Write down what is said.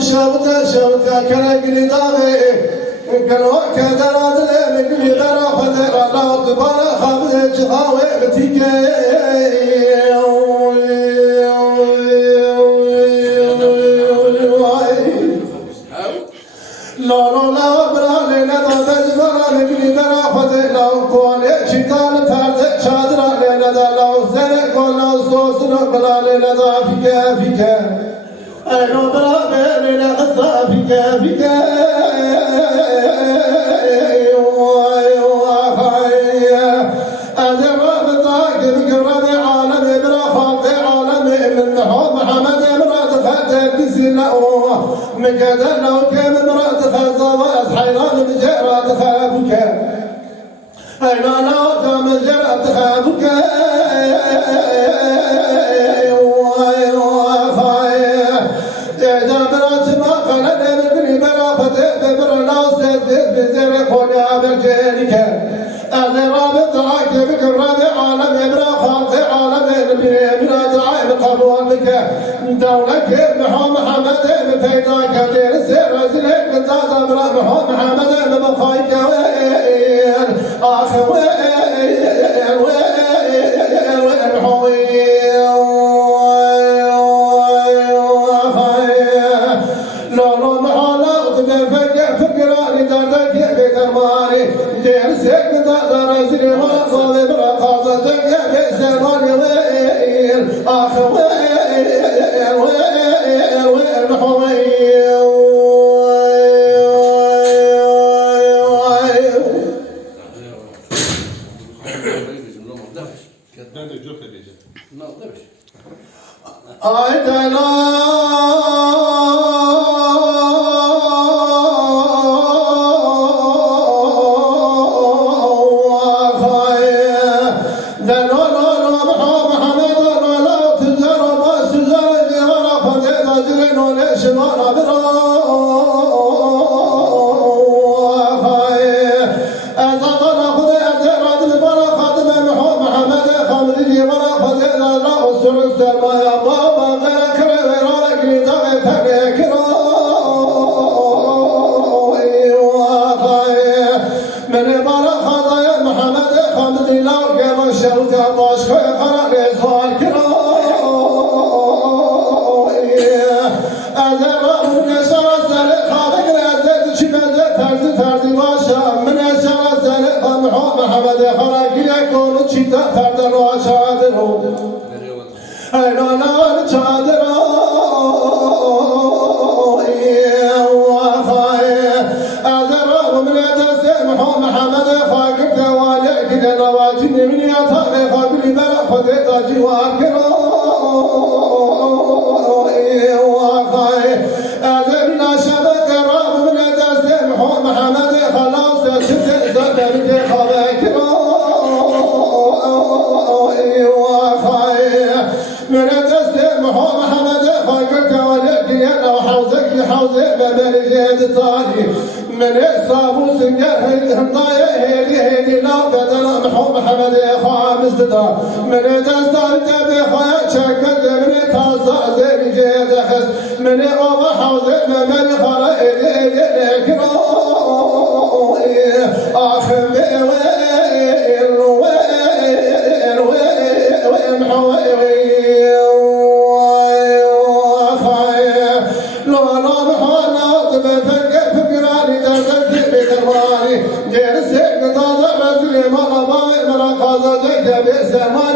شوتا كرقني داغي كانوا كدرات لقلي برا خدر الله تبارك خبر جهاوي بتيكي لا برا لنا تجبر لقلي برا خدر لو قولي شيطان فرد شادر لنا لو زنق ولا صوص نقلا لنا فيك أنا برا لنا فيك من كذا لو كان امرأة خزوات حيران بجرة تخافك أين لو كان جرة تخافك إذا مرأة ما قلنا مدري برا فتيت برا ناس بزر خليا برجينك أنا رابط عاكبك الرابع عالم برا خالق عالم من أجعل قبولك دولك محمد بفيداك دير السير رجلك بتاعت محمد بخايك وين آخر وين حوي لو محالات بفكراني دردك يا كرماني دير السير بتاعت رجلي وصابي برقاصتك يا سيراني وين آخر وين من الصابو سنجر هندايا هيدي لا بدل محمد خامس دار من دستار تبي خيا شكل من تاسع زين جيد خس من أبا حوزة من خلا إيدي لكرو آخر وين محوي زمان